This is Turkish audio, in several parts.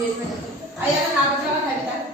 Ayağını kaldıracağım tabii.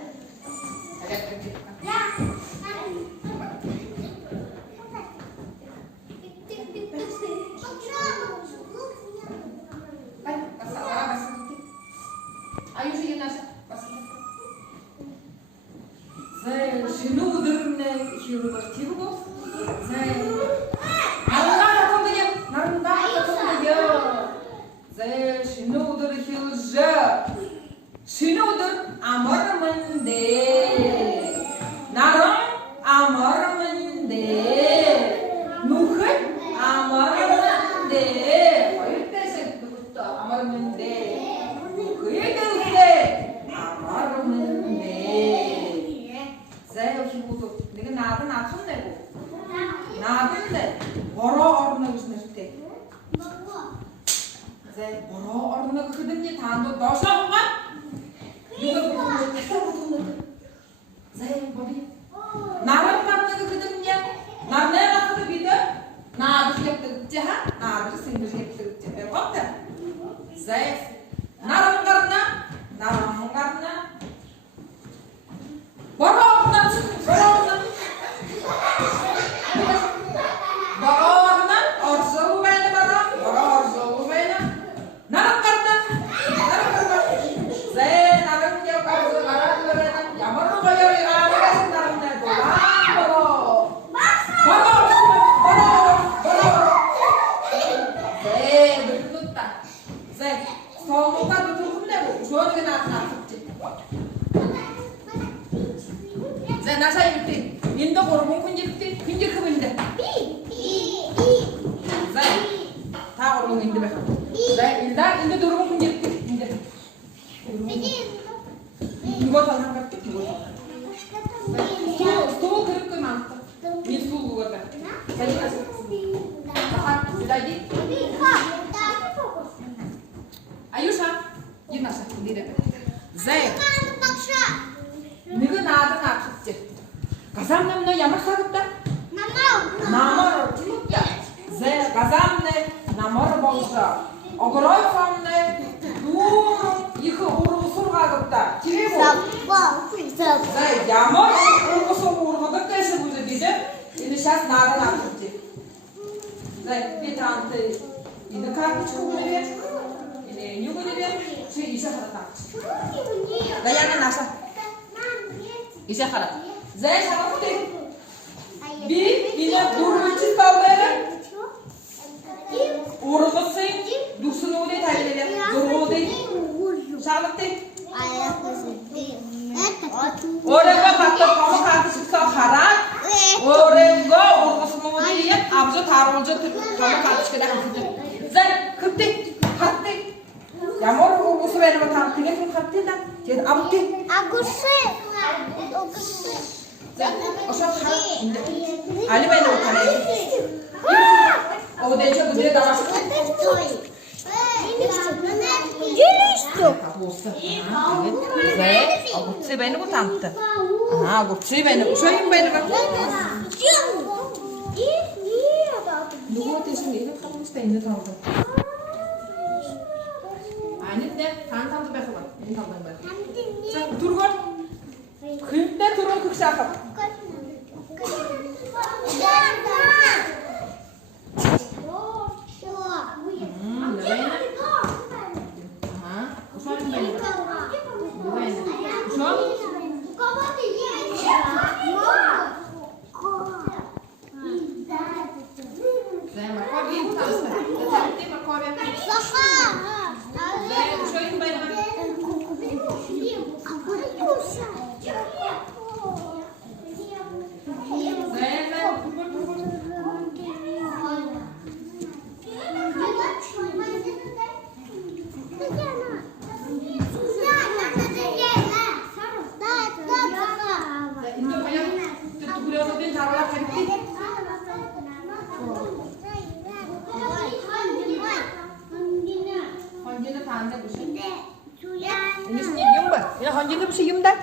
Hangi bir şey yumda?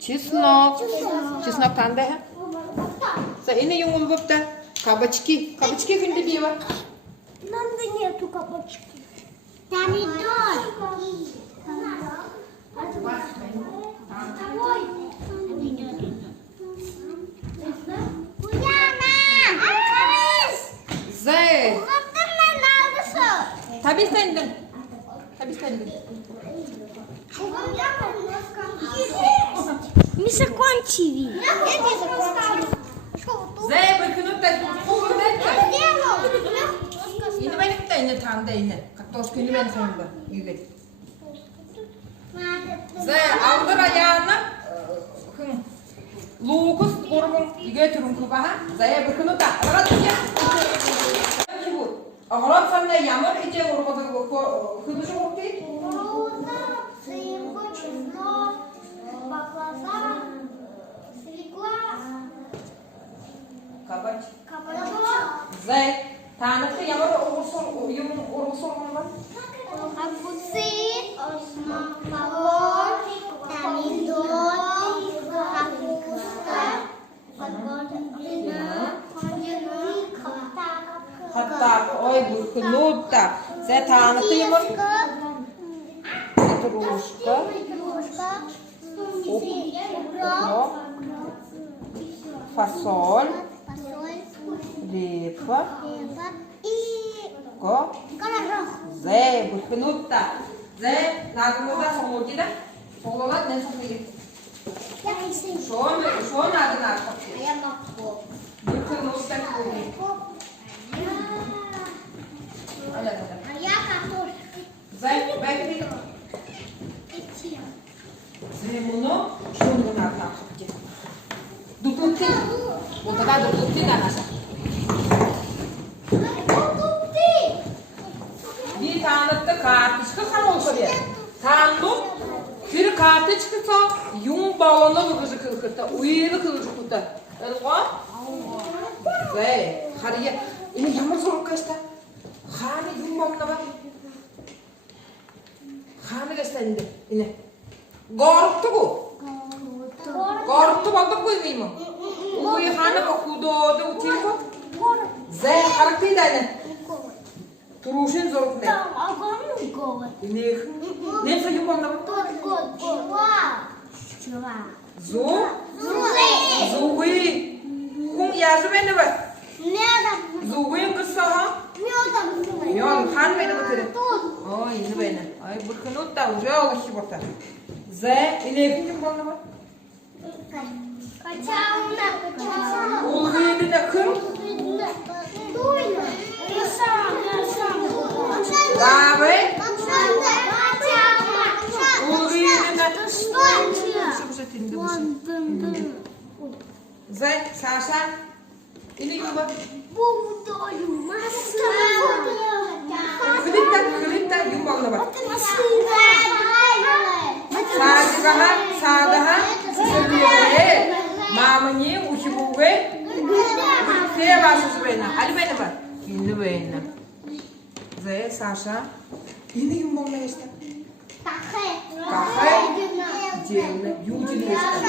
Чеснок. Чеснок тандай. За ini yung ulbopta. Кабачки. Кабачки күнде бива. Надо нету кабачки. Помидор. Zey. Tabii sendin. Tabii sendin. Мы закончили. Zey bakın da bu bekle. Yine benim de yine tam da yine. Katos günü ben sonunda. Yüge. Zey aldır ayağını. Lukus korkun yüge turun kubaha. Zey bakın da. Rahat ya. Ki bu. Ağlar sana yağmur içe vurmadı bu. Hızlı çok değil. Kabaç. Zey, tanıtı yağmur olursun var. Kapusi, Osman Pavon, Tanidot, Kapusta, Hatta oy burkunutta. Zey tanıtı yağmur. Petruşka. Fasol. Repa. Ko. Zey burkunutta. Zey nadımızda soğudu da. Soğulat ne soğudu? Şu nadını arkadaşlar. Burkunutta koydu. Zey belki Zey bunu şundan arkadaşlar. Tututti. Bu da tututti da nasıl? Bir tanıttı kartışkı kan olsa bir. Tanıt bir kartışkı sa yum balonu kılıcı kılıkta, uyuylu kılıcı kılıkta. Öyle mi? Zey, hariye. Ini yağmur sorup kaçta? Hani yum balonu var. Hani gösterdi. Ini. Gortu bu. Gortu baldı koymayayım mı? Uy hani okudu da telefon. Zey hareketi de Turuşun zoruk ne? Ne sayı bana bak? Zo? Zoe. Kung yazı bende bak. Zoe'nin kızı ha? Yok, kan beni götürün. Oh, ini beni. Ay, burkunut da ucu Allah ki burada. Zey, ini kim bana bak? Oğlum ne kım? Davet. Zey, Sasha. Ini juga. Kelita yumbang na ba? Sadaha, seseriye. Mamanya ucibuwe. Saya bahasa sebenarnya. Ali bena ba? Ini bena. Zey, Sasha. Ini yumbang na işte. Kafe. Cemle. Yucili işte.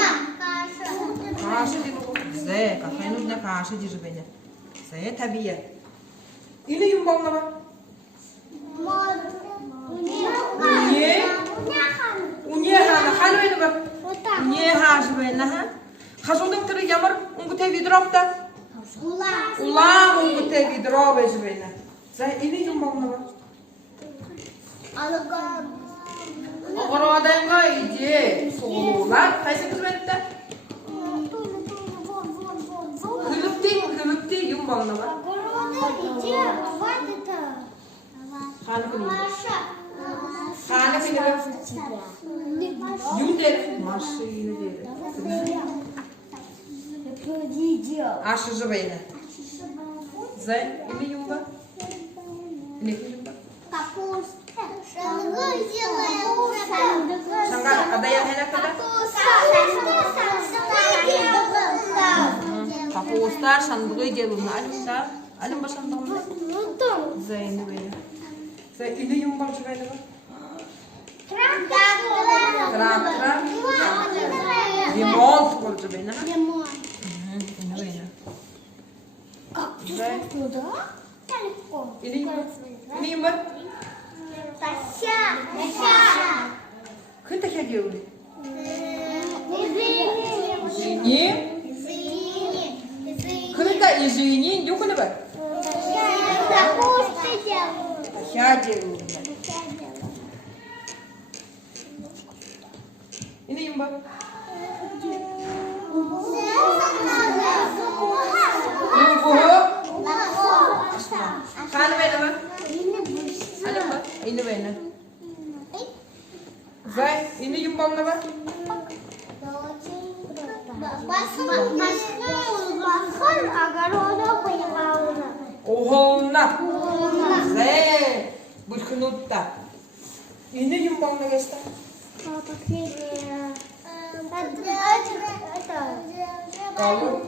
Karşı değil bu. Zey, kafenin ne karşı değil beni. Zey tabiye. Ini yumbang na ba? Unye hana beni bak. Unye haşı beni ha. Haşoldum tırı yamar ungu te vidrop da. Ulan ungu te vidrop eci beni. Zey ini yumbang na ba? Oğradan ga iyice soğular. Kaysa kız benim de? Kılıpti yumbang na ba? Hanı kını. Hanı kını. Yum der. Maşı yine der. Aşı jıbayına. Zey, ini yumba. Ini yumba. Şanga ada yang enak ada? Kapustar sanduğu gelin. Alimsar. Alim basandım. Zey ini böyle. Zey ini yumbang jıbayına bak. Traktor. Ремонт oldu beni. Ini böyle. Zey. Ini yumba. Kın da kediyor. Зини. Kın da izini yok ne var? Kediyor. Yine yumba. Yumbu. Kanı beni mi? Hadi bak. Yine beni. Zay. Yine yumbam ne var? Oğulna. Zay. Bülkünutta. Yine yumbam ne geçti? Kavun.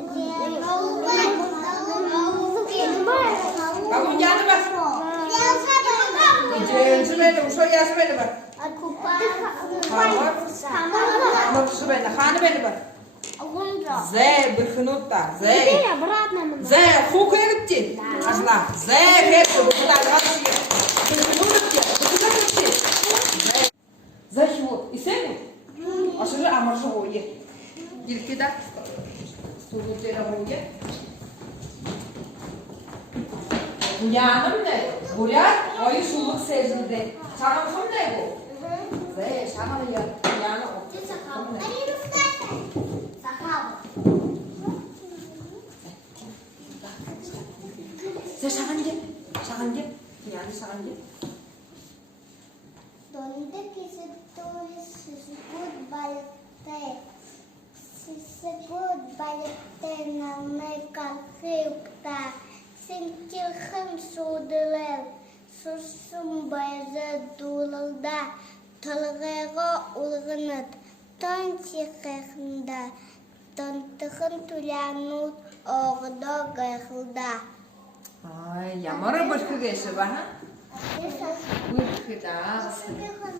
Kavun yanı bak. Cemsi beni. Uso yası beni bak. Kavun. Beni. Kanı beni bak. Zay. Bülkünutta. Zay. Zay. Hukuya gitti. Asla. Zay. Hep. Zay. İsen mi? Aşırı amarşı hoye. İlkide stüdyoda hoye. Yanım ne? Buraya ayı suluk sezildi. Sana mısın ne bu? Zey, sana mı yanı o? Sen şahan gel. Şahan gel. Yani şahan gel. Donde sisiput balıkta namay kalkıpta Sinkilhim sudiler Sursum bayza dulda Tılgıga ulgınıt Ton çıkıkında Tontıkın tulanut Oğda gayhılda Ay, yamara başka geçti bana. Başka da.